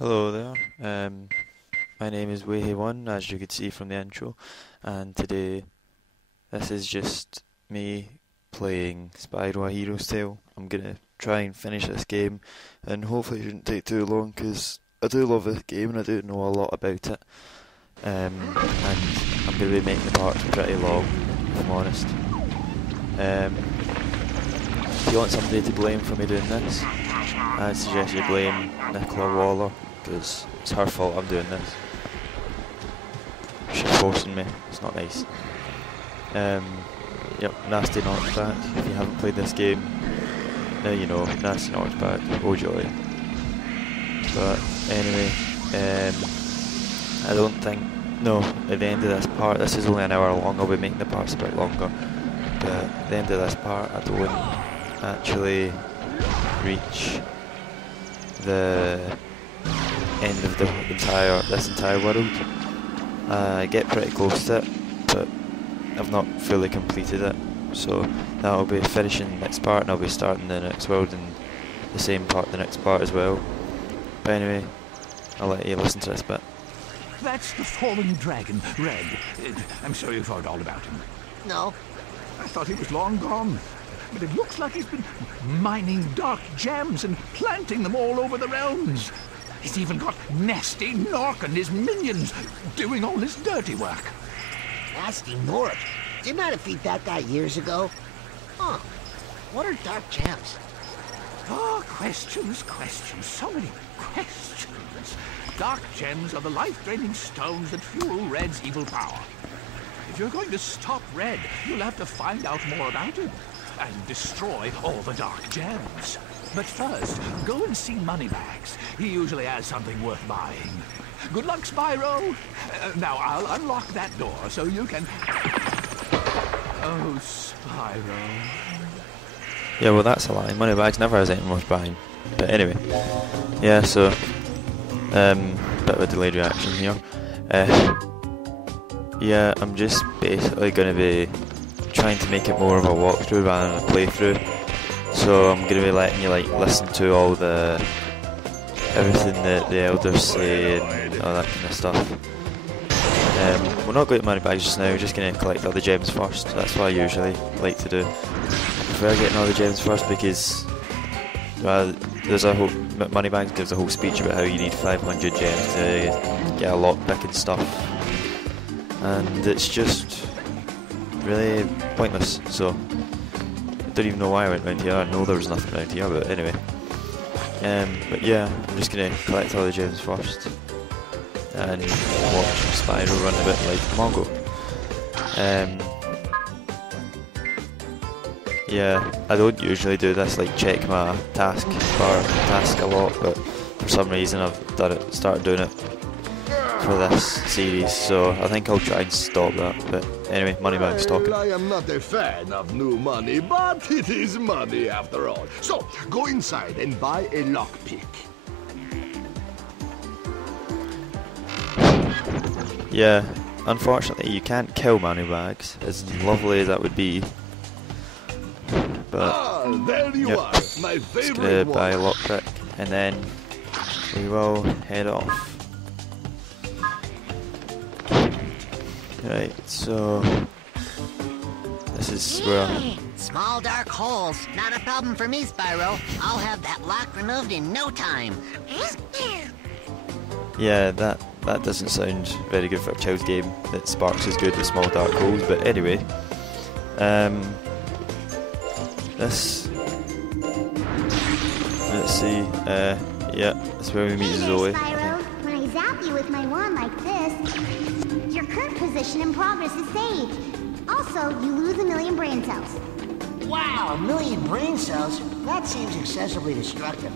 Hello there. My name is Wayhe1, as you could see from the intro, and today this is just me playing Spyro: A Hero's Tale. I'm gonna try and finish this game, and hopefully it shouldn't take too long because I do love this game and I do know a lot about it. And I'm gonna be making the parts pretty long, if I'm honest. If you want somebody to blame for me doing this, I'd suggest you blame Nicola Waller, because it's her fault I'm doing this. She's forcing me, it's not nice. Yep, Nasty Knock's back. If you haven't played this game, now you know, Nasty Knock's back, oh joy. But anyway, I don't think, no, at the end of this part, this is only an hour long, I'll be making the parts a bit longer, but at the end of this part I don't actually reach the end of this entire world. I get pretty close to it, but I've not fully completed it, so that'll be finishing the next part and I'll be starting the next world and the same part the next part as well. But anyway, I'll let you listen to this bit. That's the fallen dragon, Red. I'm sure you've heard all about him. No. I thought he was long gone. But it looks like he's been mining dark gems and planting them all over the realms. He's even got Nasty Nork and his minions doing all this dirty work. Nasty Nork? Didn't I defeat that guy years ago? Huh. What are dark gems? Oh, questions, so many questions. Dark gems are the life-draining stones that fuel Red's evil power. If you're going to stop Red, you'll have to find out more about him and destroy all the dark gems. But first, go and see Moneybags. He usually has something worth buying. Good luck, Spyro. Now, I'll unlock that door so you can... Oh, Spyro. Yeah, well that's a lie, Moneybags never has anything worth buying. But anyway, yeah, so, bit of a delayed reaction here. Yeah, I'm just basically going to be trying to make it more of a walkthrough rather than a playthrough. So I'm going to be letting you listen to all everything that the elders say and all that kind of stuff. We're not going to Moneybags just now, we're just going to collect all the gems first. That's what I usually like to do. I prefer getting all the gems first because there's a whole Moneybags gives a whole speech about how you need 500 gems to get a lockpick and stuff, and it's just really pointless. So I don't even know why I went round here. I know there was nothing around here, but anyway. But yeah, I'm just gonna collect all the gems first and watch Spyro run a bit like Mongo. Yeah, I don't usually do this, check my task a lot, but for some reason I've started doing it for this series, so I think I'll try and stop that. But anyway, Moneybags talking. I am not a fan of new money, but it is money after all. So, go inside and buy a lockpick. Yeah, unfortunately you can't kill Moneybags, as lovely as that would be. But there you are, my just favorite gonna one. buy a lockpick and then we will head off. Right, so this is where Small dark holes. Not a problem for me, Spyro. I'll have that lock removed in no time. yeah, that doesn't sound very good for a child's game. That Sparks is good with small dark holes, but anyway, this, let's see, yeah, that's where we meet Zoe. Spyro, when I zap you with my wand like this, your current position in progress is saved. Also, you lose 1,000,000 brain cells. Wow, 1,000,000 brain cells? That seems excessively destructive.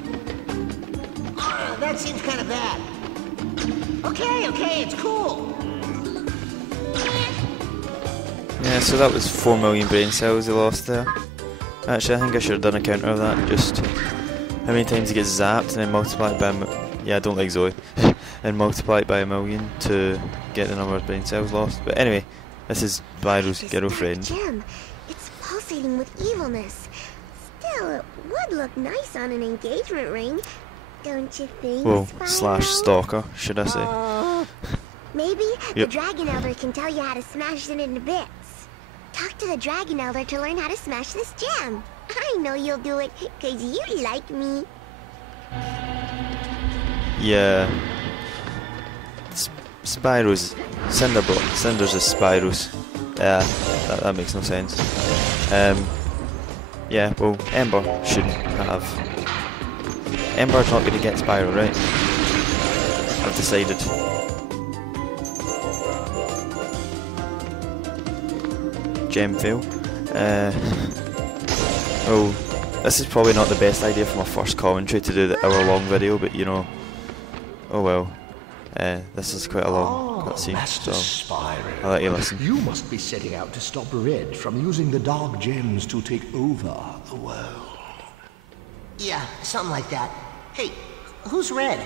That seems kind of bad. Okay, it's cool. Yeah, so that was 4,000,000 brain cells he lost there. Actually, I think I should have done a counter of that, just how many times he gets zapped and then multiply it by yeah, I don't like Zoe. And multiply it by 1,000,000 to get the number of brain cells lost. But anyway, this is Spyro's girlfriend. Gem. It's pulsating with evilness. Still, it would look nice on an engagement ring. Don't you think, Well, Spyro? slash stalker, should I say. Maybe the Yep. Dragon Elder can tell you how to smash it into bits. Talk to the Dragon Elder to learn how to smash this gem. I know you'll do it, because you like me. Yeah. Spyro's Cinders is Spyro's. Yeah, that makes no sense. Yeah, well, Ember shouldn't have. Ember's not going to get Spyro, right? I've decided. Gem fail. Oh, this is probably not the best idea for my first commentary to do the hour-long video, but you know, oh well. This is quite a long cutscene, Master so Spyro, I'll let you listen. you must be setting out to stop Red from using the dark gems to take over the world. Yeah, something like that. Hey, who's Red?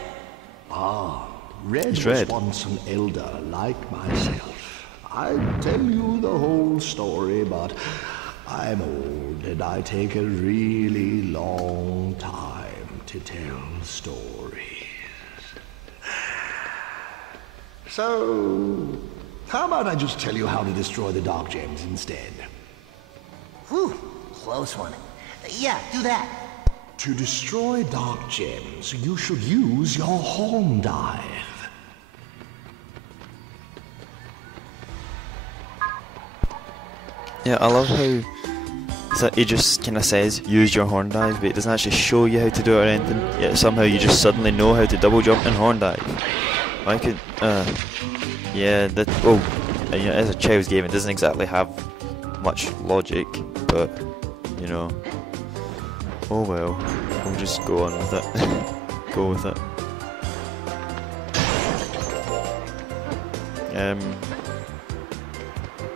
Red It's was Red. once an elder like myself. I'd tell you the whole story, but I'm old and I take a really long time to tell stories. So, how about I just tell you how to destroy the dark gems instead? Whew, close one. Yeah, do that. To destroy dark gems, you should use your horn dive. Yeah, I love how he just kind of says use your horn dive, but it doesn't actually show you how to do it or anything. Yet somehow you just suddenly know how to double jump and horn dive. I could, yeah, that. Oh, you know, as a child's game, it doesn't exactly have much logic, but you know, oh well, we'll just go on with it. Go with it.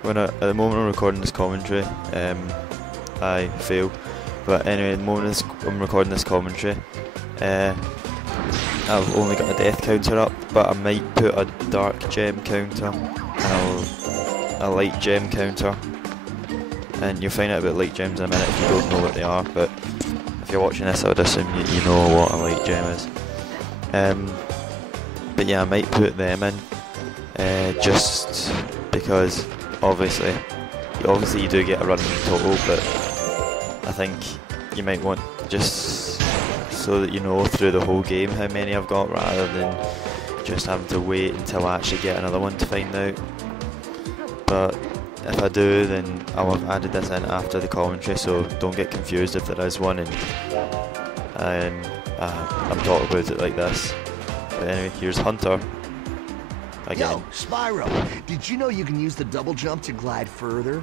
At the moment I'm recording this commentary, I fail. But anyway, at the moment I'm recording this commentary, I've only got a death counter up, but I might put a dark gem counter and a light gem counter. And you'll find out about light gems in a minute if you don't know what they are, but if you're watching this I would assume you know what a light gem is. But yeah, I might put them in, just because obviously you do get a run total, but I think you might want just so that you know through the whole game how many I've got, rather than just having to wait until I actually get another one to find out. But if I do, then I'll have added this in after the commentary, so don't get confused if there is one and I'm talking about it like this. But anyway, here's Hunter again. Yo, Spyro, did you know you can use the double jump to glide further?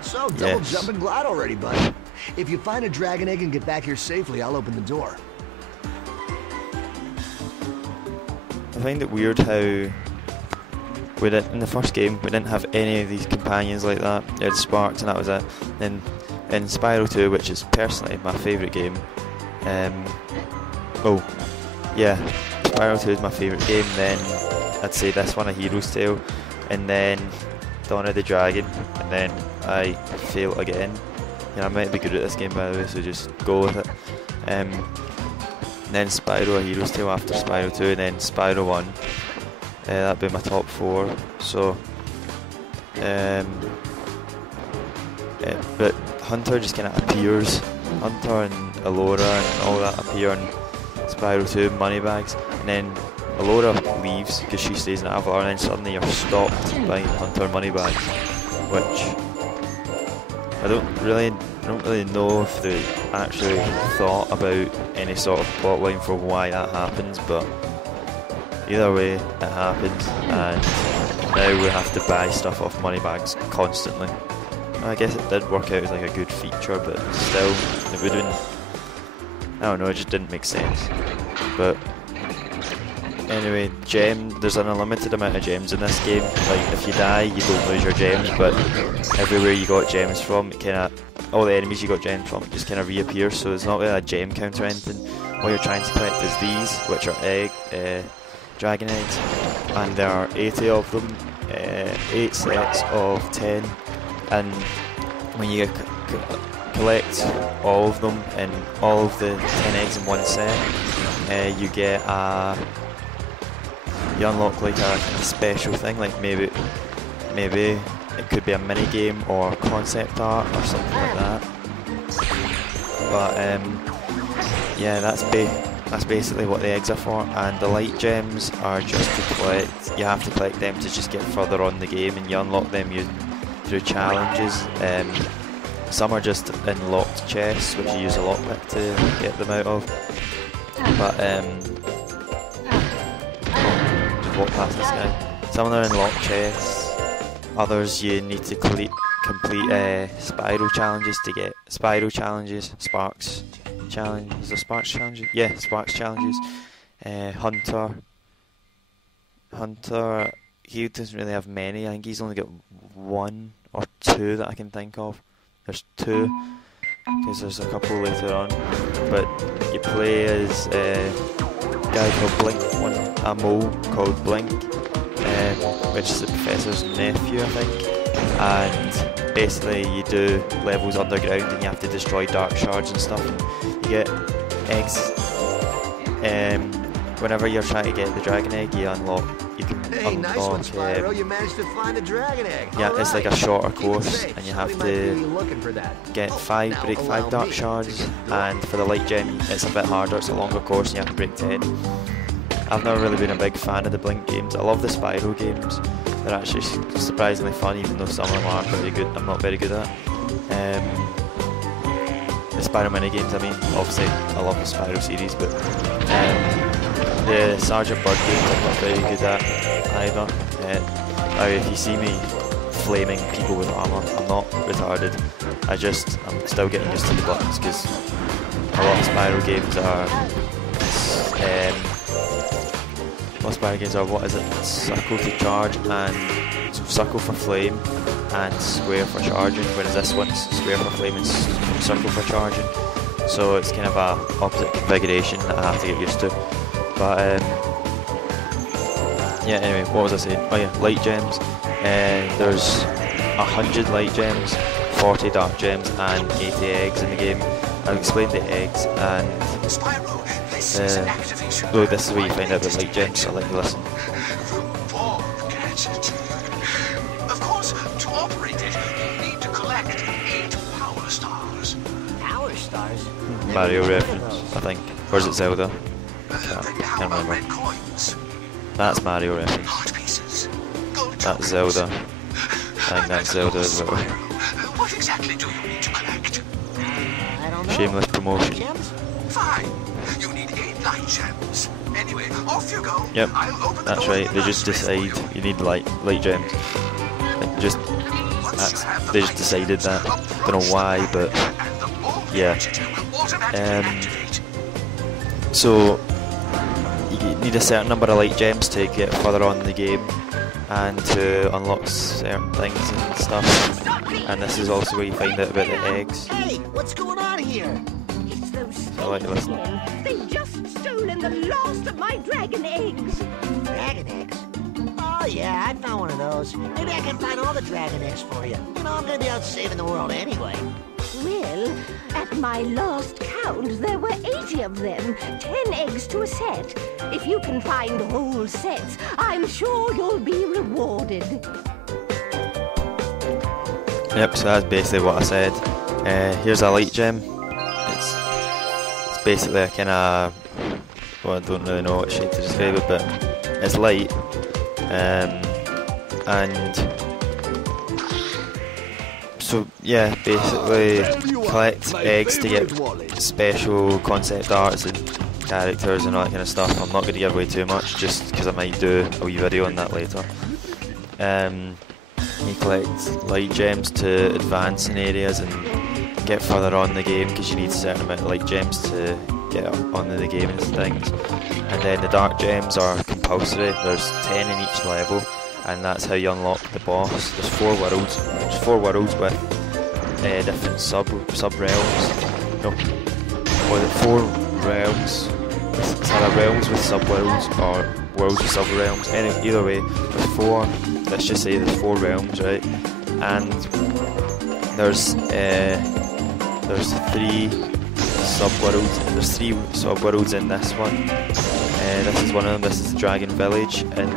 So, double Yes. jump and glide already, buddy. If you find a dragon egg and get back here safely, I'll open the door. I find it weird how in the first game we didn't have any of these companions like that. You had Sparks and that was it. Then in Spyro 2, which is personally my favourite game, Spyro 2 is my favourite game, then I'd say this one, A Hero's Tale, and then Dawn of the Dragon, and then I fail again. I might be good at this game, by the way, so just go with it. Then Spyro, A Hero's Tale after Spyro 2, and then Spyro 1. That'd be my top 4. So, but Hunter just kind of appears. Hunter and Alora and all that appear in Spyro 2, Moneybags, and then Alora leaves because she stays in Avalar, and then suddenly you're stopped by Hunter Moneybags, which I don't really know if they actually thought about any sort of plotline for why that happens, but either way it happens, and now we have to buy stuff off Moneybags constantly. I guess it did work out as like a good feature, but still it wouldn't, I don't know, it just didn't make sense. But anyway, there's an unlimited amount of gems in this game. Like if you die you don't lose your gems, but everywhere you got gems from, it kinda, all the enemies you got gems from, it just kinda reappears, so it's not really a gem counter or anything. What you're trying to collect is these, which are dragon eggs, and there are 80 of them, 8 sets of 10, and when you collect all of them and all of the 10 eggs in one set, you get you unlock like a special thing, like maybe it could be a mini game or concept art or something like that. But yeah, that's basically what the eggs are for. And the light gems are just to collect. You have to collect them to just get further on the game, and you unlock them through challenges. Some are just in locked chests, which you use a lockpick to get them out of. But just walk past this guy. Some are in locked chests. Others you need to complete Spyro challenges to get Spyro challenges, Sparks challenges. Is there Sparks challenges? Yeah, Sparks challenges. Hunter, he doesn't really have many. I think he's only got 1 or 2 that I can think of. There's 2, because there's a couple later on. But you play as a guy called Blink, a mole called Blink, which is the professor's nephew, I think. And basically you do levels underground and you have to destroy dark shards and stuff. And you get eggs. Whenever you're trying to get the dragon egg, you unlock. You can Hey, nice one, Spyro. You managed to find the dragon egg. Yeah, All it's like a right. shorter course, and you have Somebody might be to looking for that. break Now 5 allow dark me shards, to get and for the light gem it's a bit harder, it's a longer course and you have to break 10. I've never really been a big fan of the Blink games. I love the Spyro games. They're actually surprisingly fun, even though some of them are pretty good. I'm not very good at. The Spyro mini games, I mean, obviously I love the Spyro series, but the Sergeant Bird games I'm not very good at either. If you see me flaming people with armour, I'm not retarded. I'm still getting used to the buttons, because a lot of Spyro games are what is it? Circle to charge, and circle for flame, and square for charging, whereas this one's square for flame and circle for charging. So it's kind of a opposite configuration that I have to get used to. But yeah, anyway, what was I saying? Oh yeah, light gems. There's 100 light gems, 40 dark gems, and 80 eggs in the game. I'll explain the eggs, and Spyro, this is an activation. oh, this is where you find out about light gems, so I'll let you listen. Room 4, Gadget. Of course, to operate it, you need to collect 8 power stars. Power stars? Mario Never heard of reference, those. I think. Or is it Zelda? They Can't now are remember. red coins, That's Mario reference. heart pieces, gold That's tokens. Zelda. I think that's Zelda as well. Spyro, what exactly do you need to collect? I don't know. Shameless promotion. Gems? Fine. You need 8 light gems. Anyway, off you go. Yep, I'll open the that's door right. of They your just nursery for decide you need light gems. Like, Once you have the they light just decided that. gems, Don't know why, but and the ball yeah. gadget will automatically activate. So you need a certain number of light gems to get further on in the game and to unlock certain things and stuff. And this is also where you find out about the eggs. Hey, what's going on here? It's those I like things this. again. They've just stolen the last of my dragon eggs. Dragon eggs? Oh yeah, I found one of those. Maybe I can find all the dragon eggs for you. You know, I'm gonna be out saving the world anyway. Well, at my last count, there were 80 of them. 10 eggs to a set. If you can find whole sets, I'm sure you'll be rewarded. Yep, so that's basically what I said. Here's a light gem. It's basically a kind of, well, I don't really know what shape to describe it, but it's light. And so yeah, basically collect eggs to get special concept arts and characters and all that kind of stuff. I'm not going to give away too much, just because I might do a wee video on that later. You collect light gems to advance in areas and get further on in the game, because you need a certain amount of light gems to get up onto the game and things. And then the dark gems are compulsory. There's 10 in each level, and that's how you unlock the boss. There's 4 worlds. There's 4 worlds with different sub realms. No, or the 4 realms. Realms with sub worlds, or worlds with sub realms. Either way, there's 4. Let's just say there's 4 realms, right? And there's 3 sub-worlds. There's 3 sub-worlds in this one. This is one of them. This is the Dragon Village in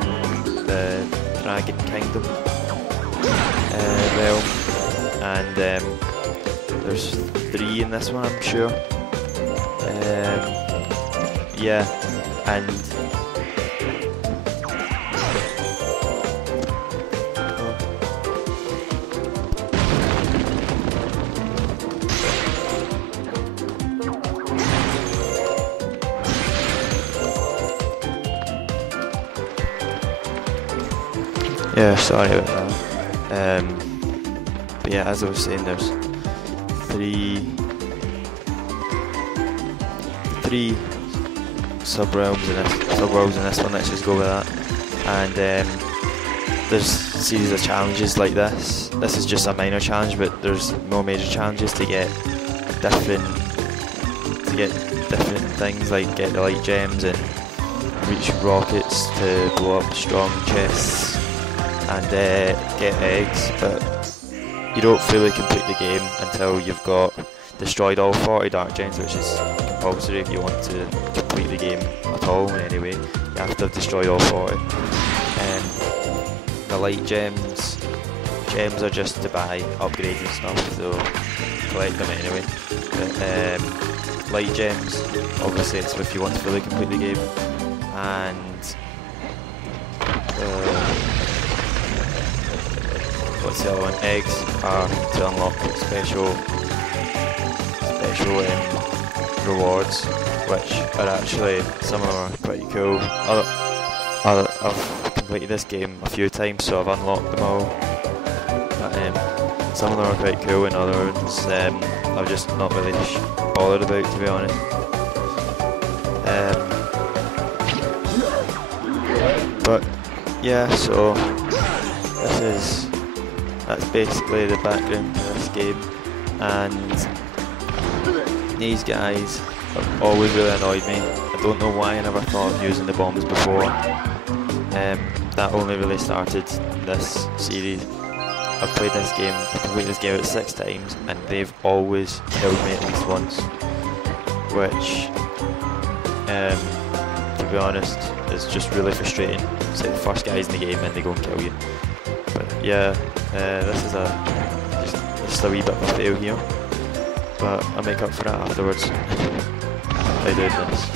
the Dragon Kingdom realm, and there's 3 in this one, I'm sure. Yeah, and yeah, sorry about that. But yeah, as I was saying, there's 3 sub-worlds in this one. Let's just go with that. And there's a series of challenges like this. This is just a minor challenge, but there's more major challenges to get different things, like get the light gems and reach rockets to blow up strong chests and get eggs. But you don't fully complete the game until you've destroyed all 40 dark gems, which is compulsory if you want to complete the game at all in any way. You have to have destroyed all 40. The light gems are just to buy upgrades and stuff, so collect them anyway. But light gems, obviously it's if you want to fully complete the game. And what's the other one? Eggs are to unlock special rewards, which are actually, some of them are pretty cool. I've completed this game a few times, so I've unlocked them all. But some of them are quite cool, and other ones I've just not really bothered about, to be honest. But yeah, so that's basically the background to this game, and these guys have always really annoyed me. I don't know why I never thought of using the bombs before. That only really started this series. I've played this game, I've completed this game about 6 times, and they've always killed me at least once, which, to be honest, is just really frustrating. It's like the first guys in the game and they go and kill you. But yeah, this is just a wee bit of a fail here, but I'll make up for it afterwards by doing this.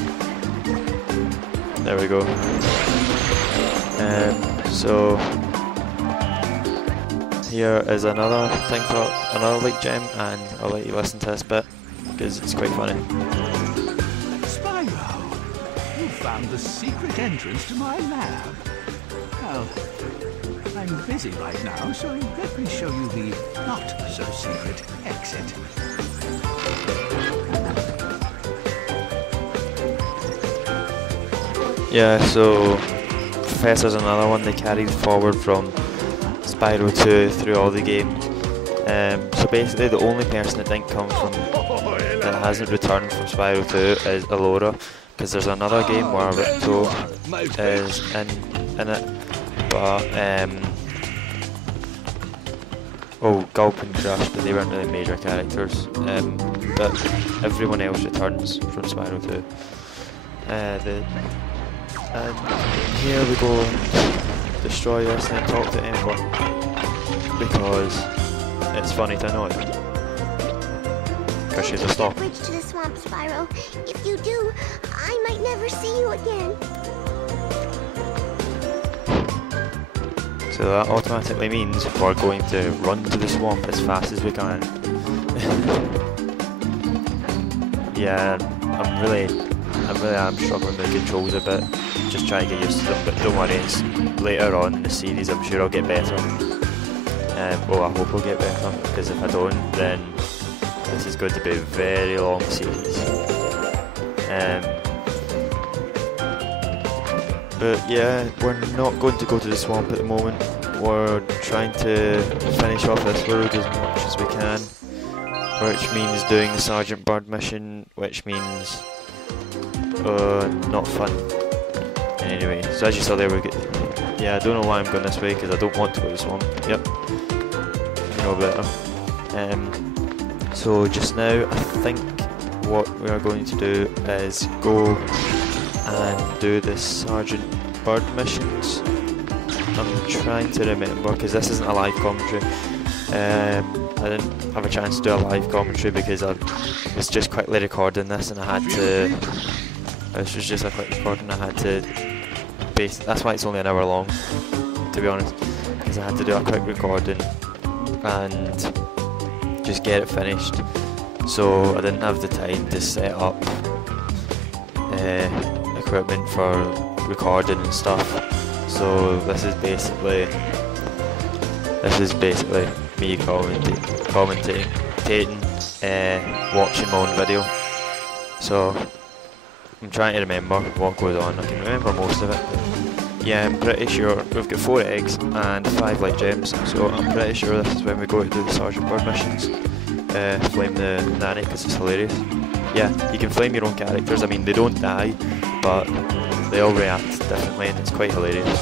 There we go. So here is another thing for another light gem, and I'll let you listen to this bit because it's quite funny. Spyro, you found the secret entrance to my lab. Well, I'm busy right now, so let me show you the not-so-secret exit. Yeah, so Professor's another one they carried forward from Spyro 2 through all the games. So basically the only person that didn't come from, that hasn't returned from Spyro 2 is Alora, because there's another game where Ripto is in it, but Gulp and Crush, but they weren't really major characters. But everyone else returns from Spyro 2. And here we go, destroy this and talk to anyone, because it's funny to annoy them. Because she's a stop. Bridge to the swamp, Spyro. If you do, I might never see you again. So that automatically means we're going to run to the swamp as fast as we can. Yeah, I really am struggling with the controls a bit. Just trying to get used to them, but don't worry, it's later on in the series I'm sure I'll get better. Well, I hope I'll get better, because if I don't, then this is going to be a very long series. But yeah, we're not going to go to the swamp at the moment. We're trying to finish off this world as much as we can, which means doing the Sergeant Bird mission, which means not fun. Anyway, so as you saw there, yeah, I don't know why I'm going this way, because I don't want to go to the swamp. Yep, you know about them. So just now, I think what we are going to do is go and do the Sergeant Bird missions. I'm trying to remember because this isn't a live commentary. I didn't have a chance to do a live commentary because I was just quickly recording this and I had to. This was just a quick recording. I had to base. That's why it's only an hour long, to be honest, because I had to do a quick recording and just get it finished. So I didn't have the time to set up equipment for recording and stuff. So this is basically me commentating, watching my own video. So I'm trying to remember what goes on. I can remember most of it. But yeah, I'm pretty sure we've got 4 eggs and 5 light gems. So I'm pretty sure this is when we go to do the Sergeant Bird missions. Flame the nanny because it's hilarious. Yeah, you can flame your own characters. I mean, they don't die, but they all react differently and it's quite hilarious.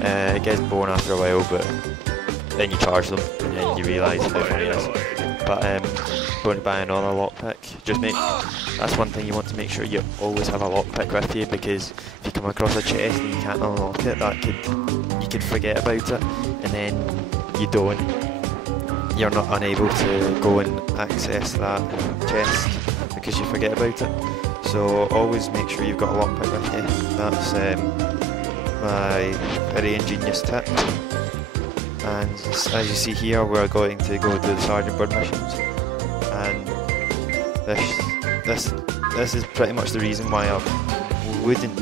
It gets boring after a while, but then you charge them and then you realise how funny it is. But going to buy another lockpick. That's one thing you want to make sure you always have a lockpick with you, because if you come across a chest and you can't unlock it, you could forget about it, and then you're not unable to go and access that chest because you forget about it. So always make sure you've got a lockpick with you. That's my very ingenious tip. And as you see here, we're going to go do the Sergeant Bird missions, and this is pretty much the reason why I wouldn't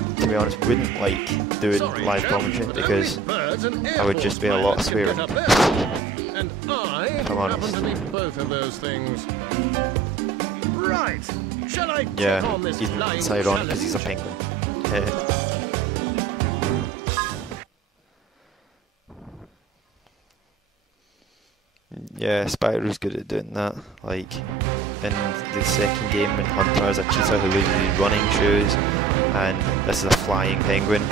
like doing live commentary, because I would just be a lot of swearing. And if I'm honest. both of those things. Right. Shall I yeah, he's inside on because he's a penguin. Yeah, Spyro's good at doing that. Like in the second game when Hunter is a cheetah who loses his running shoes, and this is a flying penguin.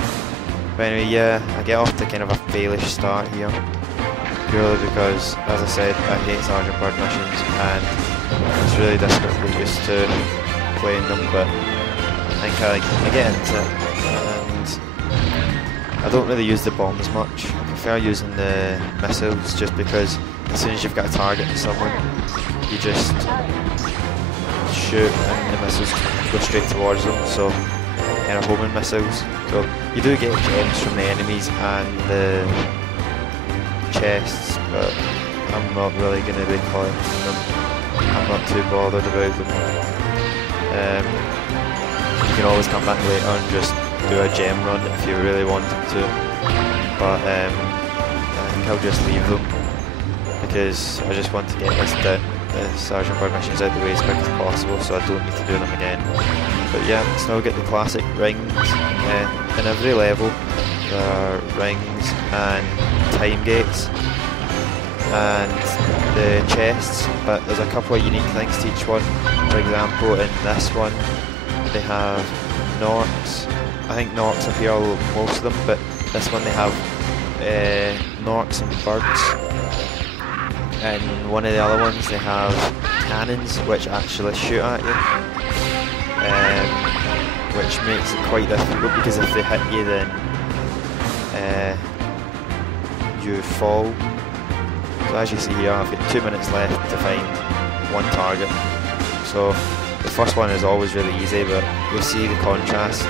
But anyway, yeah, I get off to kind of a failish start here, purely because, as I said, I hate Sergeant Bird missions and it's really difficult to get used to playing them, but I think I get into it, and I don't really use the bombs much. I prefer using the missiles just because as soon as you've got a target to someone, you just shoot and the missiles go straight towards them, so kind of homing missiles. So you do get gems from the enemies and the chests, but I'm not really going to be collecting them. I'm not too bothered about them. You can always come back later and just do a gem run if you really wanted to, but I think I'll just leave them because I just want to get the Sergeant Bird missions out of the way as quick as possible, so I don't need to do them again. But yeah, still get the classic rings. In every level there are rings and time gates and the chests, but there's a couple of unique things to each one. For example, in this one they have Norks. I think Norks appear most of them, but this one they have Norks and birds. And one of the other ones they have cannons which actually shoot at you, which makes it quite difficult because if they hit you then you fall. So as you see here, I've got 2 minutes left to find one target. So the first one is always really easy, but you'll see the contrast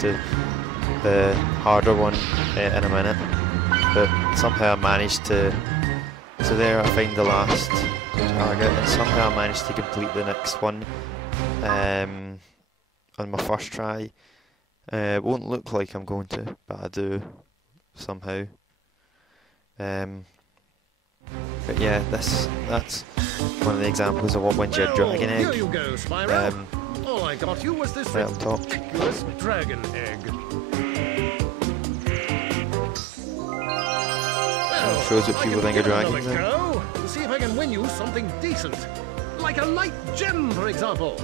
to the harder one in a minute. But somehow I managed to. So there I find the last target, and somehow I managed to complete the next one on my first try. It won't look like I'm going to, but I do somehow. But yeah, that's one of the examples of what wins your dragon egg. Here you go, Spyro. All I got you was this right on top. ridiculous dragon egg. Shows what people think of dragons. Go. See if I can win you something decent, like a light gem, for example.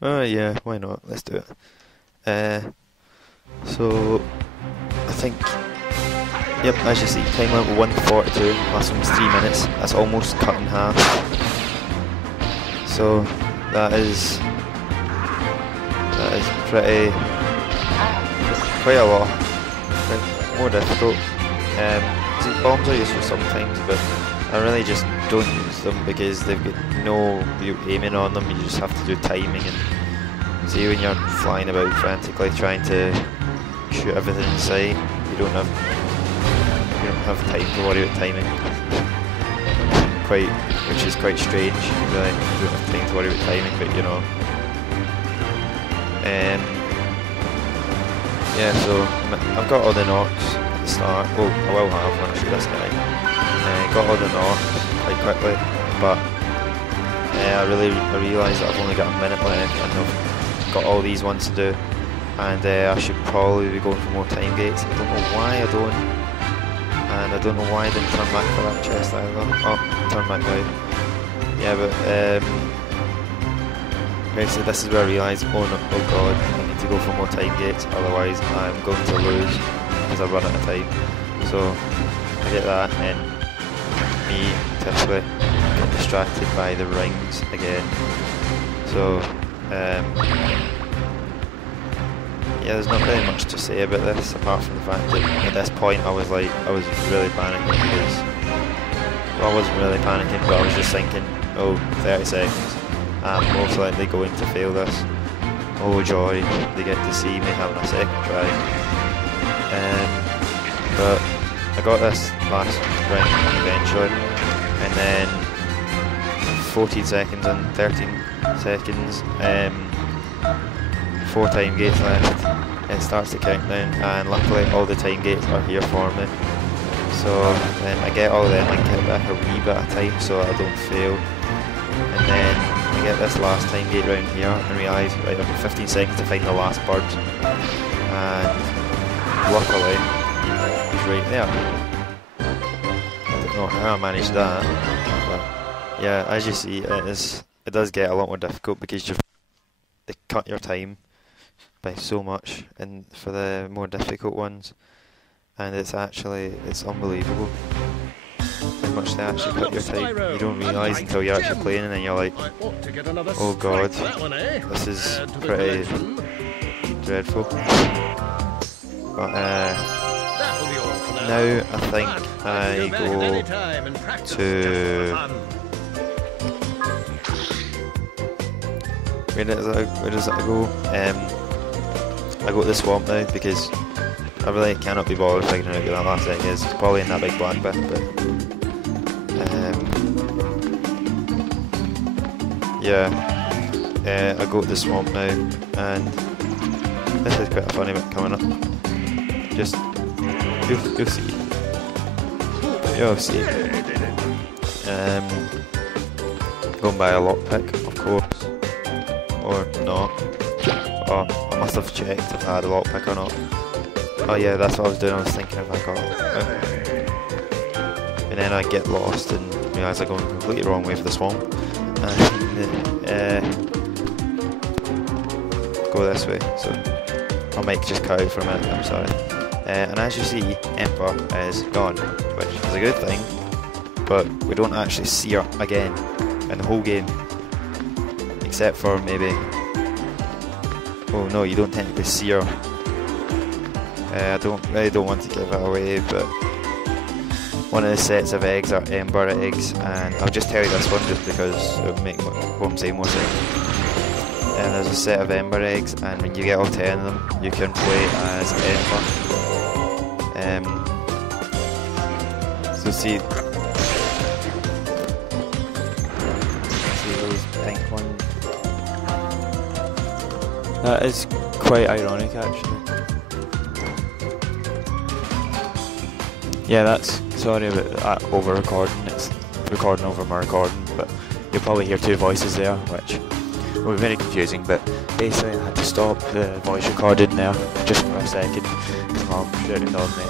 Yeah, why not? Let's do it. So I think Yep, as you see, time limit 1:42. Last one was 3 minutes. That's almost cut in half. So that is quite a lot. More difficult. See, bombs are useful sometimes, but I really just don't use them because they've got no real aiming on them. You just have to do timing, and see when you're flying about frantically trying to shoot everything in sight, you don't have time to worry about timing. Which is quite strange. Really, you don't have time to worry about timing, but you know. Yeah, so I've got all the knocks at the start. Well, I will have when I shoot this guy. Got all the knocks quite quickly, but I realised that I've only got a minute left and I've got all these ones to do, and I should probably be going for more time gates. I don't know why I don't, and I don't know why I didn't turn back for that chest either. Oh, turn back now. Yeah, but basically this is where I realised, oh god, I need to go for more time gates, otherwise I'm going to lose because I run out of time. So I get that, and me typically get distracted by the rings again. So yeah, there's not really much to say about this apart from the fact that at this point I was really panicking because, well, I wasn't really panicking, but I was just thinking, oh, 30 seconds, I'm most likely going to fail this. Oh joy, they get to see me having a second try. But I got this last ring eventually, and then 14 seconds and 13 seconds, 4 time gates left. It starts to count down, and luckily all the time gates are here for me. So I get all of them and get back a wee bit of time so I don't fail. And then I get this last time gate round here and realise, right, I've got 15 seconds to find the last bird. And luckily, it's right there. I don't know how I managed that, but yeah, as you see, it does get a lot more difficult because they cut your time by so much, and for the more difficult ones, and it's unbelievable how much they actually cut your time. You don't realise until you're actually playing, and then you're like, oh god, this is pretty dreadful. But now I think I go to, where does that go? I go to the swamp now because I really cannot be bothered figuring out where that last thing is. It's probably in that big black bit, but yeah, I go to the swamp now, and this is quite a funny bit coming up. Just you'll see. You'll see. Going by a lockpick, of course, or not. Oh, I must have checked if I had a lockpick or not. Oh yeah, that's what I was doing. I was thinking if I got it. And then I get lost and realise I'm going completely wrong way for the swamp. And go this way. So I might just cut out for a minute. I'm sorry. And as you see, Ember is gone, which is a good thing. But we don't actually see her again in the whole game, except for maybe. Oh no, you don't technically see her. I really don't want to give it away, but one of the sets of eggs are Ember eggs, and I'll just tell you this one just because it will make what I'm saying more sense. And there's a set of Ember eggs, and when you get all 10 of them, you can play as Ember. So see those pink ones. That is quite ironic, actually. Yeah, sorry about that over recording. It's recording over my recording, but you'll probably hear two voices there, which will be very confusing. But basically, I had to stop the voice recording there just for a second because Mum shouted on me.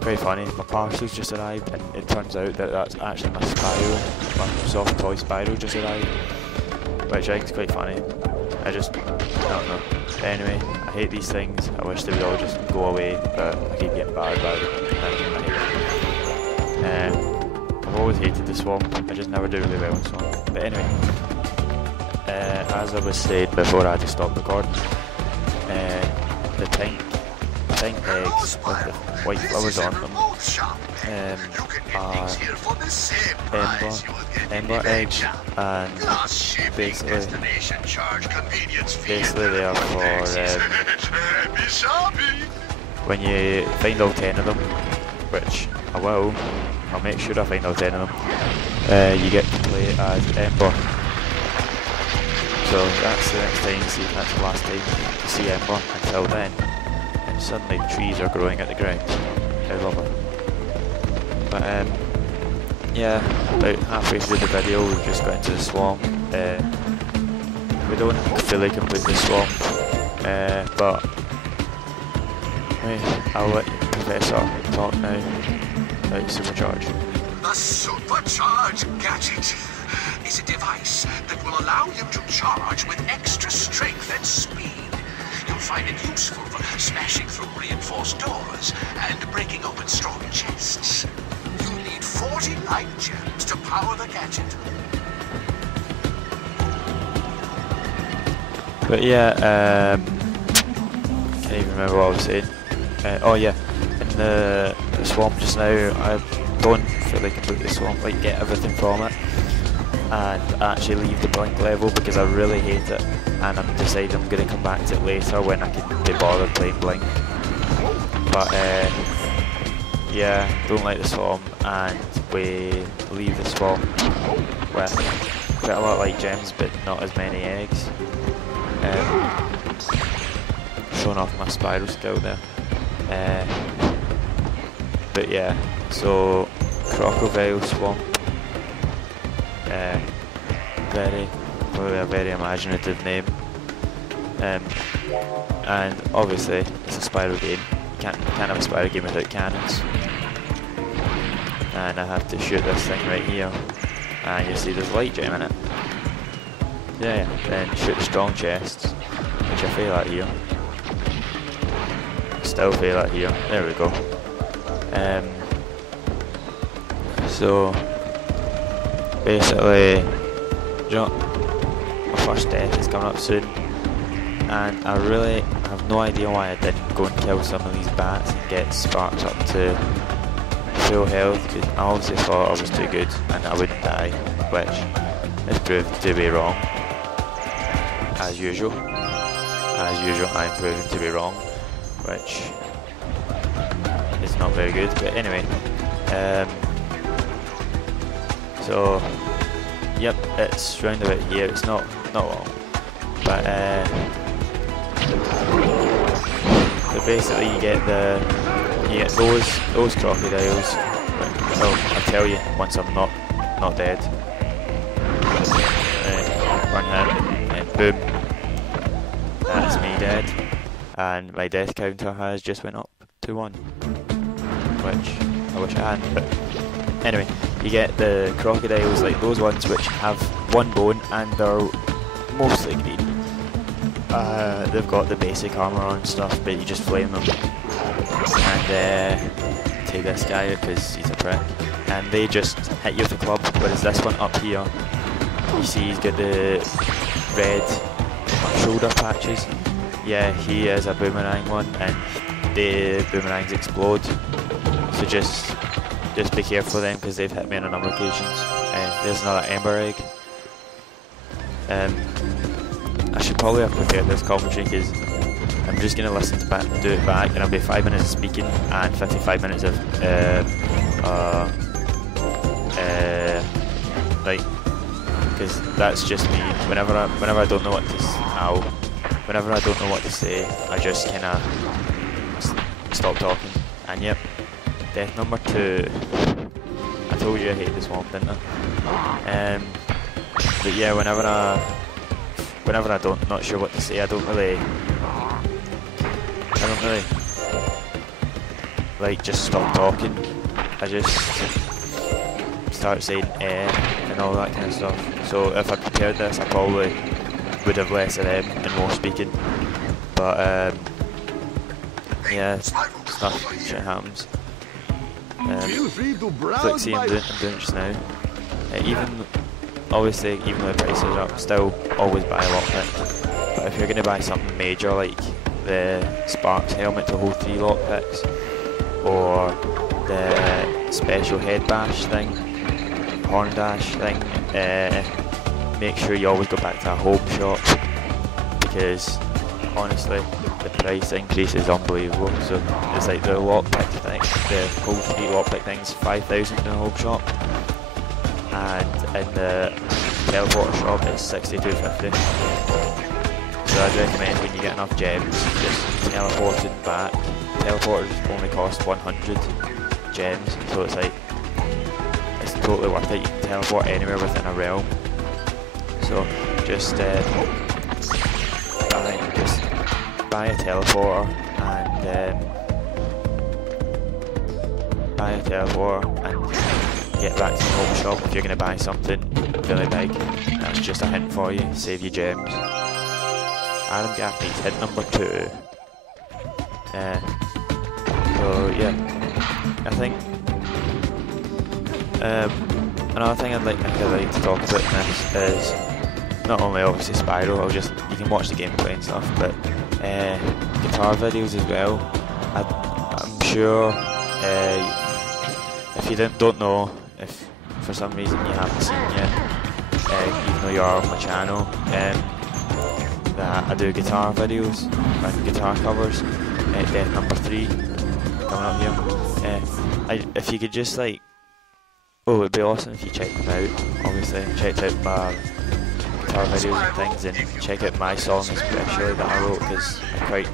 Quite funny. My parcel's just arrived, and it turns out that that's actually my Spyro, my soft toy Spyro just arrived, which I think is quite funny. I don't know. Anyway. I hate these things. I wish they would all just go away, but I keep getting battered by them. I've always hated the swamp. I just never do really well in swamp. But anyway, as I was saying before I had to stop recording, the pink eggs with the white flowers on them are ember eggs, and basically they are for when you find all 10 of them, which I will. I'll make sure I find all 10 of them. You get to play as Ember. So that's the next time you see, that's the last time you see Ember. Until then, and suddenly trees are growing at the ground. I love it. But yeah, about halfway through the video we've just got into the swamp. We don't fully complete the swamp, but I'll let the Professor talk now. Supercharged. The Supercharged Gadget is a device that will allow you to charge with extra strength and speed. You'll find it useful for smashing through reinforced doors and breaking open strong chests. You'll need 40 light gems to power the gadget. But yeah, can't even remember what I was saying. Oh yeah, in the swamp just now, I don't fully complete the swamp, like get everything from it, and actually leave the blink level because I really hate it, and I'm deciding I'm going to come back to it later when I can be bothered playing blink. But yeah, don't like the swamp, and we leave the swamp with quite a lot of light gems but not as many eggs. Showing off my Spyro skill there. But yeah, so Crocodile Swamp, probably a very imaginative name, and obviously it's a Spyro game. You can't have a Spyro game without cannons, and I have to shoot this thing right here, and you see there's a light gem in it. Yeah, then shoot the strong chests, which I fail at here. Still fail at here. There we go. So basically, my first death is coming up soon, and I really have no idea why I didn't go and kill some of these bats and get Sparks up to full health, because I obviously thought I was too good and I wouldn't die, which has proved to be wrong. As usual, I'm proven to be wrong, which is not very good. But anyway, so yep, it's round about here. It's not long, but so basically you get those crocodiles. Well, I'll tell you once I'm not dead. One hit, and boom, that's me dead, and my death counter has just went up to 1, which I wish I hadn't. But anyway, you get the crocodiles, like those ones which have 1 bone and they're mostly green. They've got the basic armor on and stuff, but you just flame them and take this guy because he's a prick, and they just hit you with a club. Whereas this one up here, you see he's got the red shoulder patches. Yeah, he is a boomerang one, and the boomerangs explode. So just be careful of them because they've hit me on a number of occasions. There's another ember egg. I should probably have prepared this commentary because I'm just going to listen to do it back, and I'll be 5 minutes of speaking and 55 minutes of like, because that's just me. Whenever I don't know what to say, I just kind of stop talking. And yep, death number 2. I told you I hate the swamp, didn't I? But yeah, whenever I'm not sure what to say, I don't really like just stop talking. I just start saying and all that kind of stuff. So if I prepared this, I probably would have less of them and more speaking. But yeah, shit happens. Feel free to browse Like see, I'm doing it just now. Obviously, even though the prices are up, still always buy a lockpick. But if you're going to buy something major like the Sparks helmet to hold 3 lockpicks, or the special head bash thing, horn dash thing, make sure you always go back to a home shop, because honestly the price increase is unbelievable. So it's like the lockpick thing, the hold 3 lockpick thing's 5,000 in the home shop, and in the teleporter shop it's 62.50. So I'd recommend when you get enough gems, just teleporting back. Teleporters only cost 100 gems, so it's like, it's totally worth it. You can teleport anywhere within a realm. So just buy a teleporter and get back to the home shop if you're going to buy something really big. That's just a hint for you, save your gems. Adam Gaffney's hint number 2. So yeah, I think another thing I'd like to talk about in this is not only obviously Spyro, you can watch the gameplay and stuff, but guitar videos as well. I'm sure if you don't know, if for some reason you haven't seen yet, even though you are on my channel, that I do guitar videos and guitar covers. Death number 3 coming up here. If you could just like, it'd be awesome if you check them out. Obviously, check out my guitar videos and things, and check out my song especially that I wrote, because I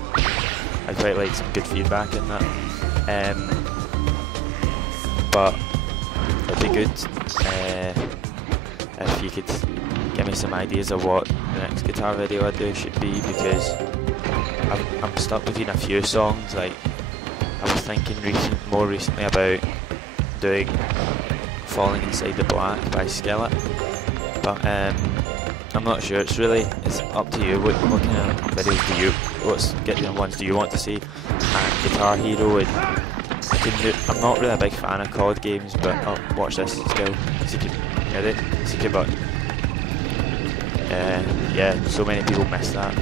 quite like some good feedback in that. But it'd be good if you could give me some ideas of what the next guitar video I do should be, because I'm stuck between a few songs. Like, I was thinking more recently about doing Falling Inside the Black by Skillet, but I'm not sure. It's up to you. What kind of videos ones do you want to see? And Guitar Hero, and I'm not really a big fan of COD games, but watch this still. Yeah, so many people miss that.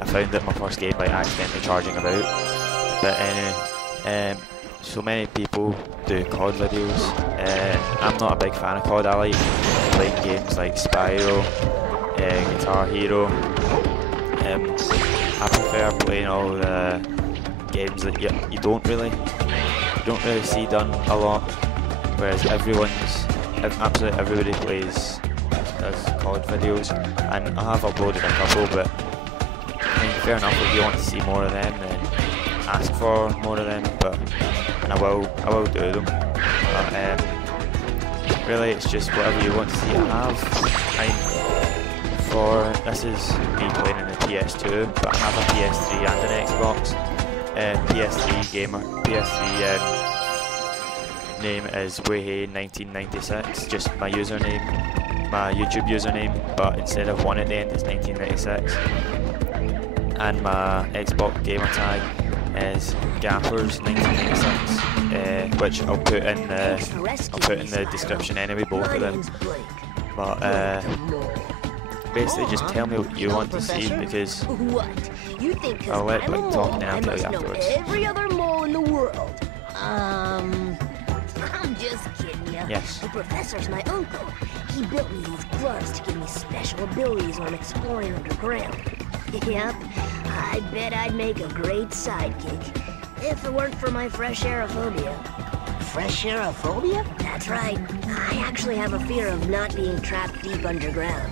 I found that my first game by accidentally charging about. But anyway, so many people do COD videos. I'm not a big fan of COD. I like playing games like Spyro, Guitar Hero. I prefer playing all the games that you don't really see done a lot, whereas absolutely everybody does COD videos, and I have uploaded a couple, but I mean, fair enough, if you want to see more of them, then ask for more of them, and I will do them. But really, it's just whatever you want to see I have. This is me playing in the PS2, but I have a PS3 and an Xbox. PS3 name is Wayhey1996, just my username, my YouTube username, but instead of 1 at the end it's 1996. And my Xbox gamer tag is Gappers1996, which I'll put in the description anyway, both of them. But basically just tell me what you want to see, because I'll let talk and then I'll tell you afterwards. Every other mole in the world. I'm just kidding you. Yes. The professor's my uncle. He built me these gloves to give me special abilities when exploring underground. Yep, I bet I'd make a great sidekick if it weren't for my fresh aerophobia. Fresh aerophobia? That's right. I actually have a fear of not being trapped deep underground.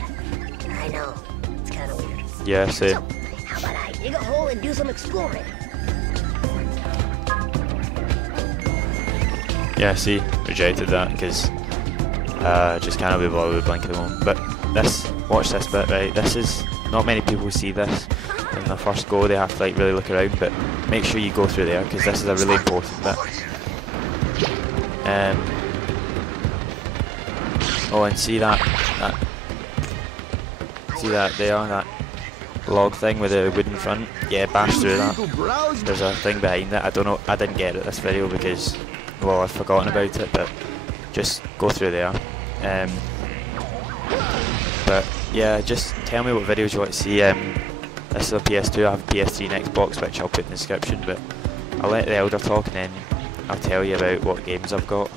I know, it's kind of weird. Yeah, same. So, how about I dig a hole and do some exploring? Yeah, see, rejected that because just can't be bothered with Blink at the moment. But watch this bit, right? This is, not many people see this. In the first go, they have to like really look around, but make sure you go through there because this is a really important bit. Oh, and see that there, that log thing with a wooden front. Yeah, bash through that. There's a thing behind it. I don't know. I didn't get it this video because, well, I've forgotten about it. But just go through there. But yeah, just tell me what videos you want to see. This is a PS2. I have a PS3 and Xbox, which I'll put in the description. But I'll let the elder talk, and then I'll tell you about what games I've got,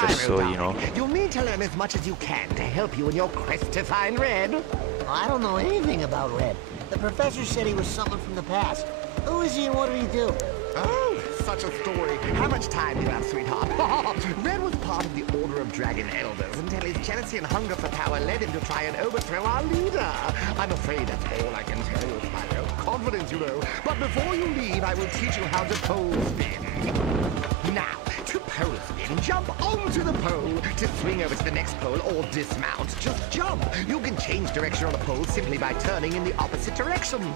just so you know. You'll need to learn as much as you can to help you in your quest to find Red. I don't know anything about Red. The professor said he was someone from the past. Who is he and what did he do? Oh, such a story. How much time do you have, sweetheart? Red was part of the Order of Dragon Elders until his jealousy and hunger for power led him to try and overthrow our leader. I'm afraid that's all I can tell you, Spyro. Confidence, you know. But before you leave, I will teach you how to pole spin. Now, to pole spin, jump onto the pole. To swing over to the next pole or dismount, just jump. You can change direction on the pole simply by turning in the opposite direction.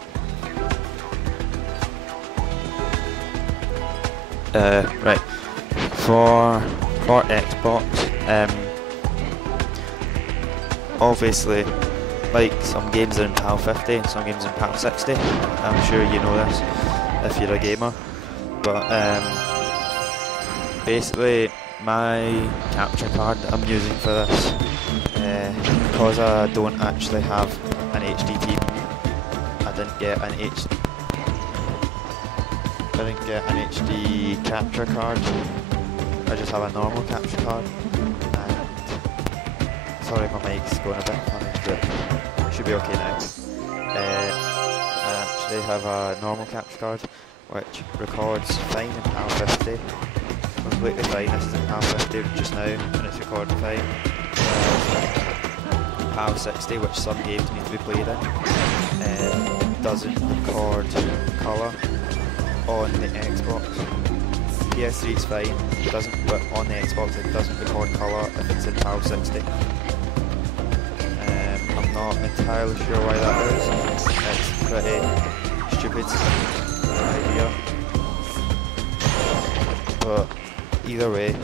Right, for Xbox, obviously, like, some games are in PAL 50 and some games in PAL 60. I'm sure you know this if you're a gamer. But basically, my capture card that I'm using for this, because I don't actually have an HD TV, I didn't get an HD capture card. I just have a normal capture card. And sorry, my mic's going a bit funny, but it should be okay now. I actually have a normal capture card which records fine in PAL 50, completely fine. This is in PAL 50 just now, and it's recording fine. PAL 60, which some games need to be played in, doesn't record colour on the Xbox. PS3 is fine, it doesn't, but on the Xbox it doesn't record colour if it's in PAL 60. I'm not entirely sure why that is. It's pretty stupid idea. But either way,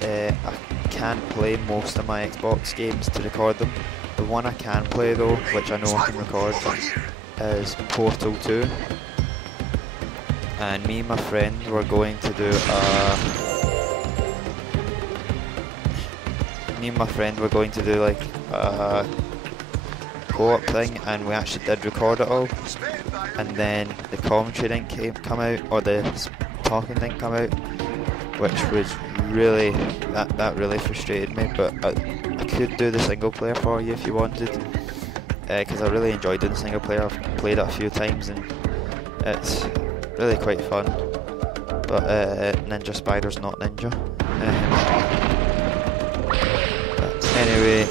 I can't play most of my Xbox games to record them. The one I can play though, which I know I can record, is Portal 2. And me and my friend were going to do like a co-op thing, and we actually did record it all. And then the commentary didn't come out, or the talking didn't come out, which was really that really frustrated me. But I could do the single player for you if you wanted, because I really enjoyed doing the single player. I've played it a few times and it's really quite fun, but Ninja Spider's not Ninja. Anyway,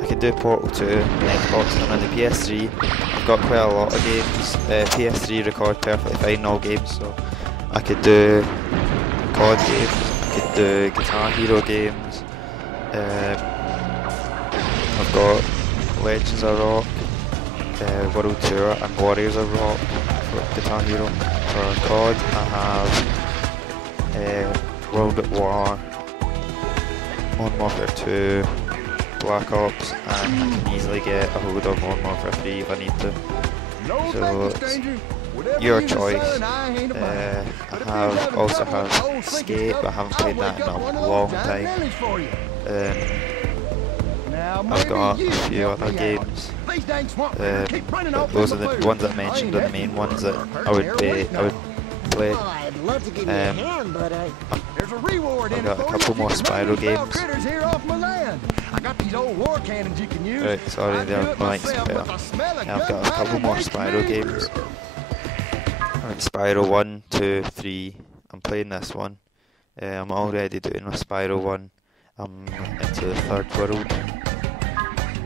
I can do Portal 2 on Xbox, and on the PS3 I've got quite a lot of games. PS3 record perfectly fine all games, so I could do COD games, I could do Guitar Hero games. I've got Legends of Rock, World Tour and Warriors of Rock for Guitar Hero. For COD I have World at War, Modern Warfare 2, Black Ops, and I can easily get a hold of Modern Warfare 3 if I need to. So it's your choice. I also have Skate, but I haven't played that in a long time. I've got a few other games, but those are the ones that I mentioned are the main ones that I would play. I've got a couple more Spyro games. Right, sorry, there might be better. I've got a couple more Spyro games. Right, Spyro 1, 2, 3. I'm playing this one. I'm already doing a Spyro 1. I'm into the third world.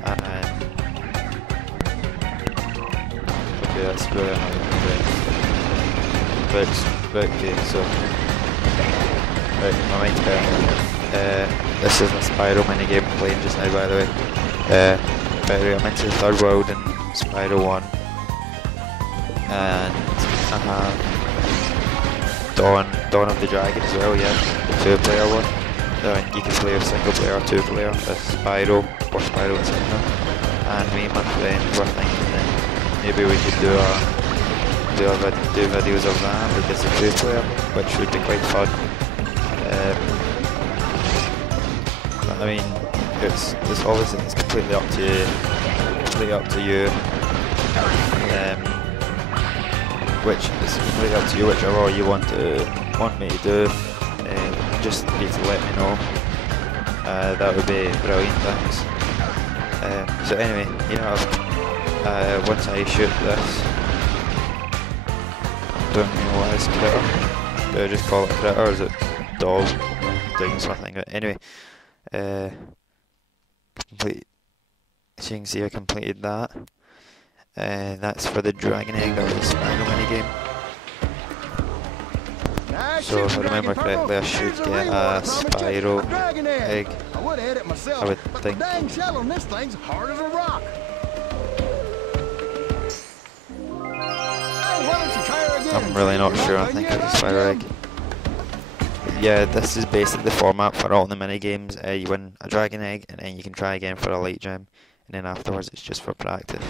And okay, that's really annoying. Right, okay, so right, my mic's better. This is a Spyro minigame I'm playing just now, by the way. I'm into the third world in Spyro 1. And I have Dawn of the Dragon as well, yeah, the 2-player one. You can play a single player or 2-player, Spyro or Spyro etc. And me and my friend were thinking that maybe we could do videos of that, like as a 2-player, which would be quite fun. But I mean, it's obviously it's completely up to you. Which is completely up to you, whichever you want me to do. Just need to let me know. That would be brilliant, thanks. So anyway, you know, once I shoot this, don't know what is critter. Do I just call it critter, or is it dog doing something? But anyway, complete. As you can see, I completed that. That's for the Dragon Egg, that was the Spyro minigame. So if I remember correctly, I should get a Spyro egg, I would think. Dang shell on this thing's hard as a rock. I'm really not sure, I think it was Spyro egg. Yeah, this is basically the format for all the minigames. You win a Dragon Egg, and then you can try again for a Light Gem, and then afterwards it's just for practice.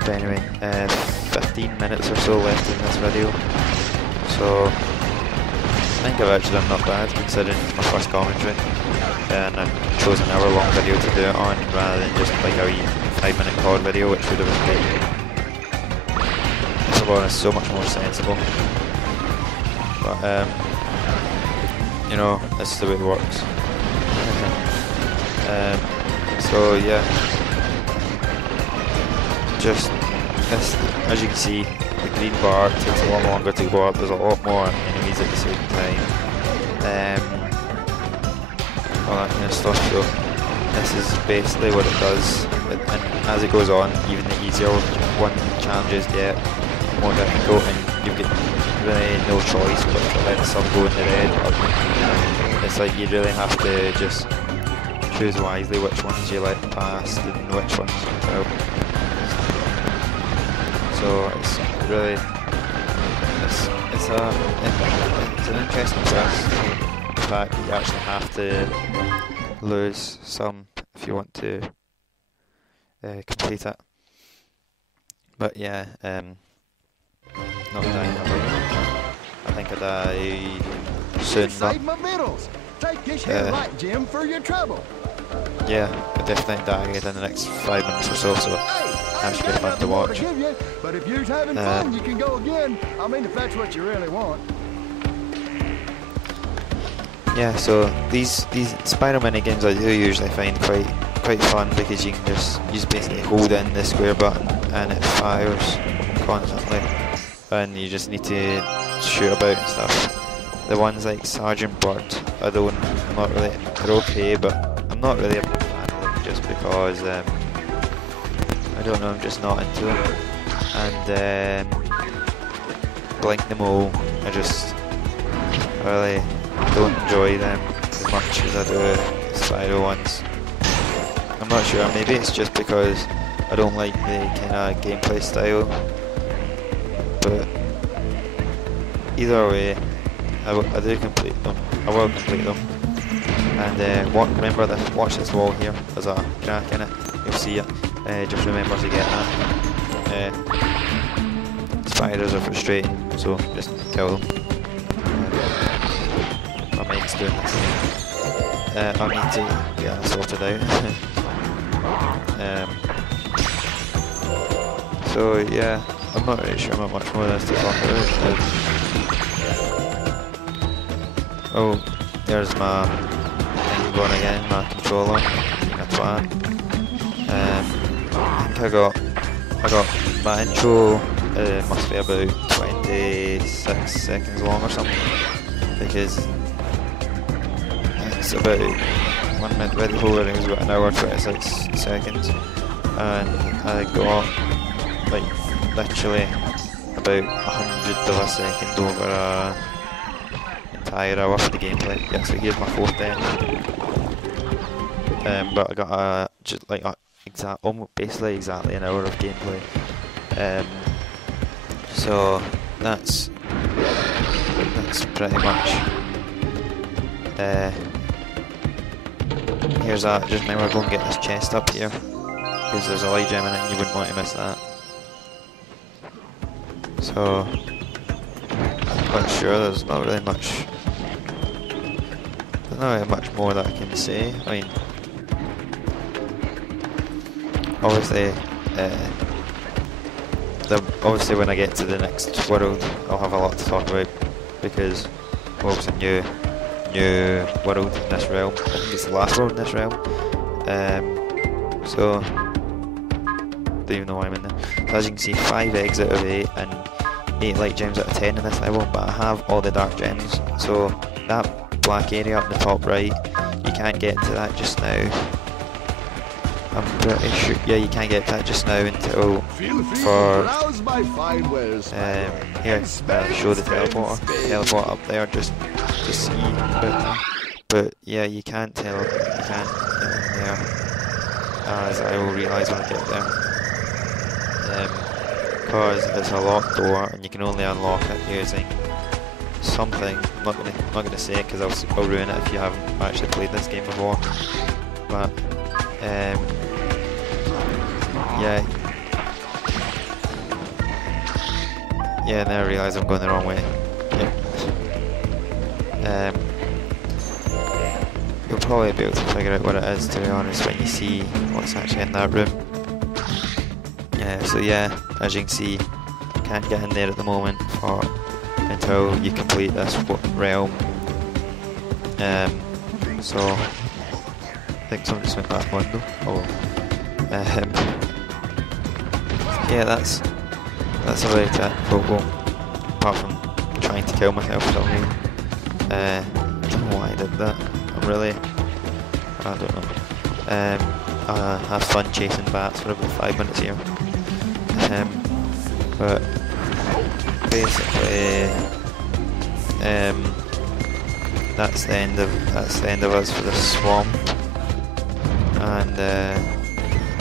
But anyway, 15 minutes or so left in this video, so I think I've actually done not bad considering it's my first commentary, and I chose an hour-long video to do it on rather than just like a wee 5-minute COD video, which would have been, to be honest, so much more sensible. But you know, this is the way it works. So yeah, just this, as you can see, the green bar takes a lot longer to go up. There's a lot more enemies at the same time. All that kind of stuff. So this is basically what it does. And as it goes on, even the easier challenges get more difficult, and you get really no choice but to let some go in the red. It's like you really have to just choose wisely which ones you let pass and which ones you know. So it's really it's an interesting twist. The fact that you actually have to lose some if you want to complete it. But yeah, not dying ever. I think I die soon. Save my vittles. Take this here light gem for your trouble. Yeah, I definitely die in the next 5 minutes or so, so that should be fun to watch. But if you're having fun, you can go again. I mean, if that's what you really want. Yeah, so these Spyro minigames I do usually find quite fun, because you can just basically hold in the square button and it fires constantly, and you just need to shoot about and stuff. The ones like Sergeant Bird, they're okay, but I'm not really a big fan of them just because I don't know, I'm just not into them. And Blink them all, I really don't enjoy them as much as I do the Spyro ones. I'm not sure, maybe it's just because I don't like the kind of gameplay style, but either way, I do complete them. I will complete them. And remember that. Watch this wall here. There's a crack in it. You'll see it. Just remember to get that. Spiders are frustrating, so just kill them. My mate's doing the same. I need to get that sorted out. So yeah, I'm not really sure how much more there is to talk about. Oh, there's my thing going again, my controller. That's fine. I think I got my intro. Must be about 26 seconds long or something, because it's about 1 minute. The whole video was about an hour 26 seconds, and I got like literally about 100th of a second over a entire hour for the gameplay. Yeah, so here's my fourth end. But I got basically exactly an hour of gameplay. So that's pretty much. Here's that. Just remember, go and get this chest up here, because there's a light gem in it and you wouldn't want to miss that. So I'm not sure. There's not really much. There's not really much more that I can say. I mean, obviously, obviously when I get to the next world, I'll have a lot to talk about because it's a new world in this realm. I think it's the last world in this realm. So don't even know why I'm in there. So as you can see, 5 eggs out of 8 and 8 light gems out of 10 in this level, but I have all the dark gems. So that black area up in the top right, you can't get to that just now. I'm pretty sure, yeah, you can't get to that just now until for here, show the teleport up there just to see about that. But yeah, you can't tell, you can't get in there, as I will realise when I get there. Because it's a locked door and you can only unlock it using something. I'm not gonna say it because I'll ruin it if you haven't actually played this game before. But yeah, and then I realise I'm going the wrong way. Yeah. You'll probably be able to figure out what it is, to be honest, when you see what's actually in that room. So yeah, as you can see, can't get in there at the moment until you complete this realm. So I think someone just went past the window. Oh. Yeah, that's about it. Well, apart from trying to kill myself for some reason. I don't know why I did that. I don't know. I have fun chasing bats for about 5 minutes here. But basically, that's the end of us for the swamp. And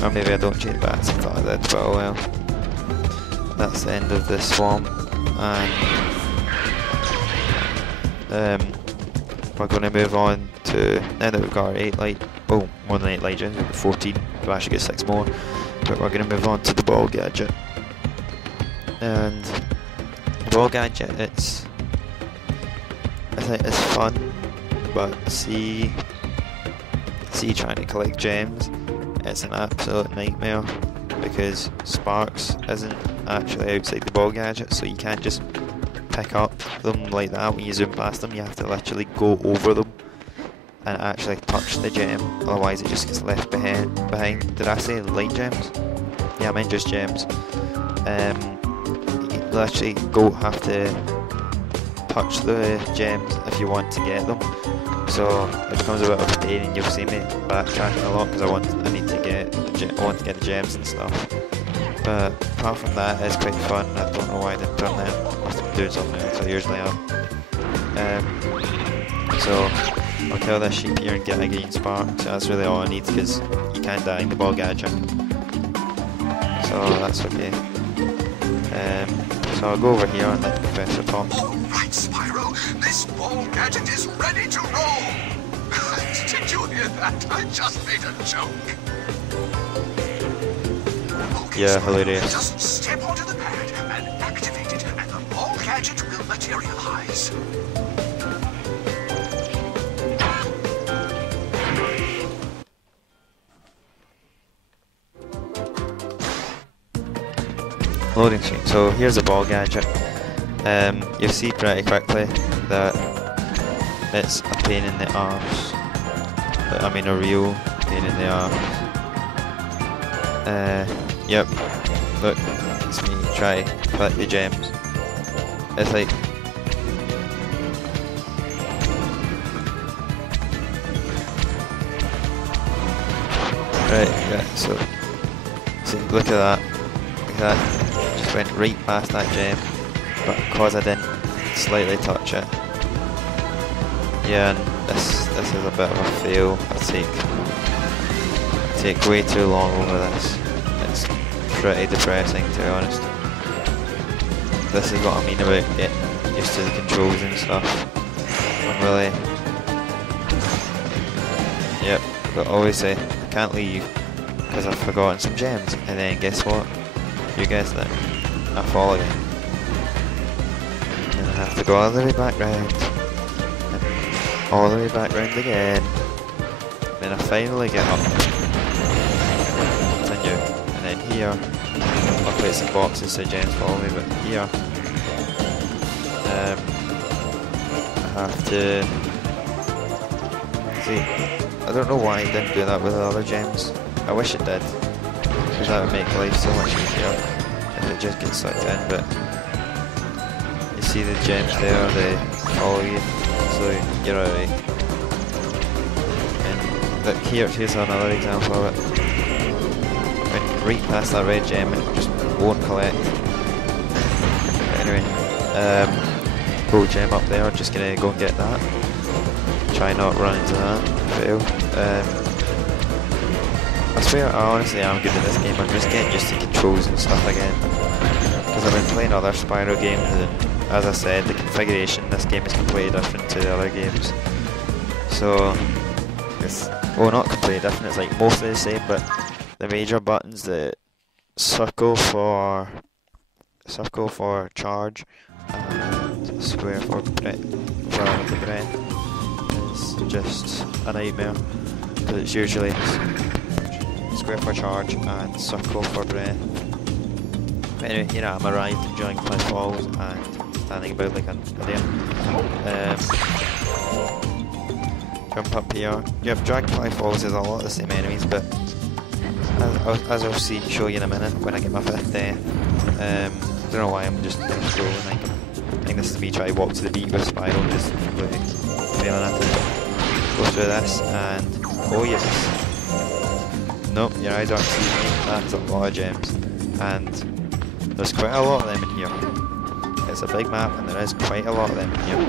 or maybe I don't chase bats. I thought I did, but oh well. That's the end of the swamp, and we're going to move on to, now that we've got our 8 light, more than 8 light gems, we've got 14, we'll actually get 6 more, but we're going to move on to the ball gadget. And the ball gadget, I think it's fun, but see trying to collect gems, it's an absolute nightmare, because sparks isn't actually outside the ball gadget, so you can't just pick up them like that when you zoom past them. You have to literally go over them and actually touch the gem, otherwise it just gets left behind. Did I say light gems? Yeah, I meant just gems. You literally have to touch the gems if you want to get them. So it becomes a bit of a pain, and you'll see me backtracking a lot because I want to get the gems and stuff. But apart from that, it's quite fun. I don't know why I didn't turn that. I must have been doing something else. I usually am. So I'll kill this sheep here and get a green spark. So that's really all I need, because you can't die in the ball gadget. So that's okay. So I'll go over here and let Professor talk. Alright, Spyro, this ball gadget is ready to roll! Did you hear that? I just made a joke. Okay, Yeah, Spyro, hilarious. just step onto the pad and activate it, and the ball gadget will materialize. Loading screen. So here's the ball gadget. You'll see pretty quickly that it's a pain in the arse. I mean, a real pain in the arse. Yep. Look, it's me. Try collect the gems. It's like, right. Yeah. So see, look at that. Look at that. Just went right past that gem, but because I didn't slightly touch it. Yeah, and this is a bit of a fail. I take way too long over this. It's pretty depressing, to be honest. This is what I mean about getting used to the controls and stuff. I'm really... Yep, but obviously I can't leave because I've forgotten some gems, and then guess what? You guessed it. I fall again. have to go all the way back round. All the way back round again. Then I finally get up. Continue. And then here, I'll put some boxes so gems follow me, but here, I have to... See, I don't know why I didn't do that with the other gems. I wish it did, because that would make life so much easier if it just gets sucked in, but you see the gems there, they follow you, so you're alright. And look, here's another example of it. When right past that red gem, it just won't collect. But anyway, gold gem up there, just gonna go and get that. Try not run into that, fail. I swear I honestly am good at this game, I'm just getting used to controls and stuff again. Because I've been playing other Spyro games and as I said, the configuration in this game is completely different to the other games. So, it's, well not completely different, it's like mostly the same, but the major buttons, the circle for charge and square for the breath. It's just a nightmare because it's usually square for charge and circle for breath. But anyway, here I'm arrived enjoying platforms and standing about like an idiot. Jump up here. Yep, Dragonfly Falls is a lot of the same enemies, but as I'll show you in a minute when I get my 5th death. Don't know why I'm just scrolling. I think this is me trying to walk to the beat with Spyro, just completely failing at it. Go through this and oh yes. Nope, your eyes aren't seeing me. That's a lot of gems, and there's quite a lot of them in here. It's a big map, and there is quite a lot of them in here.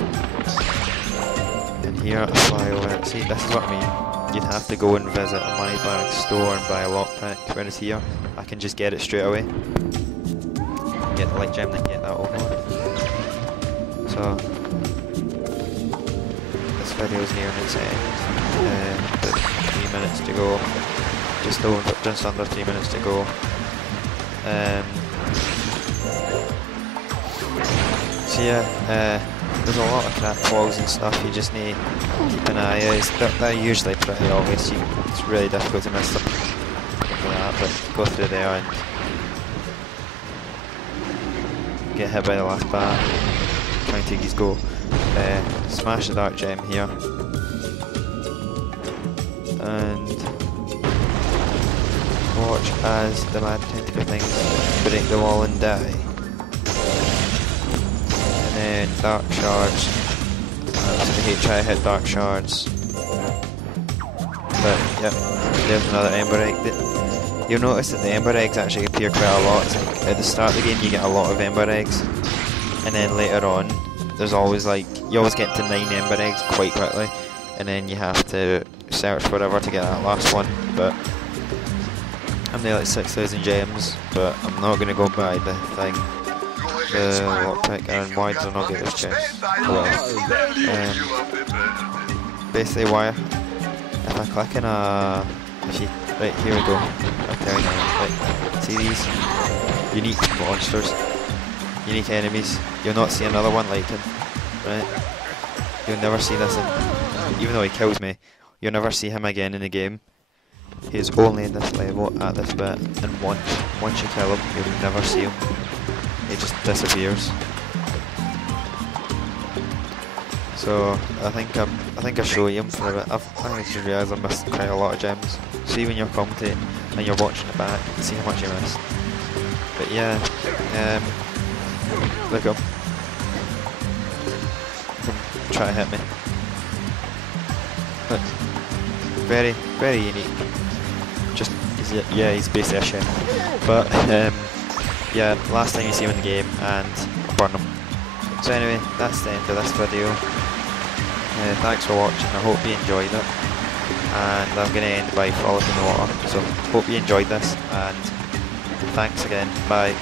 And here, I fly over. See, this is what I mean. You'd have to go and visit a money bag store and buy a lockpick. Whereas here, I can just get it straight away. Get the light gem, then get that over. So, this video's nearing its end. 3 minutes to go. Just under 3 minutes to go. So yeah, there's a lot of crap walls and stuff. You just need to keep an eye out. They're usually pretty obvious. It's really difficult to miss them. But go through there and get hit by the last bar. Try and take his go. Smash the dark gem here. And watch as the mad tentacle things break the wall and die. And then dark shards. I'm just gonna try to hit dark shards. But yep, there's another ember egg. You'll notice that the ember eggs actually appear quite a lot. It's like at the start of the game you get a lot of ember eggs, and then later on there's always like, you always get to 9 ember eggs quite quickly, and then you have to search forever to get that last one. But I'm nearly like 6,000 gems, but I'm not going to go buy the thing, the lockpick. And why did I not get this chest? Well, basically why, if I click in right, here we go, I'm telling you, right, see these unique monsters, unique enemies, you'll not see another one like him, right? You'll never see this, even though he kills me, you'll never see him again in the game. He's only in this level, at this bit, and once you kill him, you'll never see him. He just disappears. So I think I show you him for a bit. I just realised I missed quite a lot of gems. See when you're commentating and you're watching it back, you see how much you missed. But yeah, look at him. Try to hit me. Look, very, very unique. Just, yeah, he's basically a chef. But yeah, last time you see him in the game, and burn him. So anyway, that's the end of this video. Thanks for watching, I hope you enjoyed it. And I'm going to end by frolicking in the water. So hope you enjoyed this, and thanks again, bye.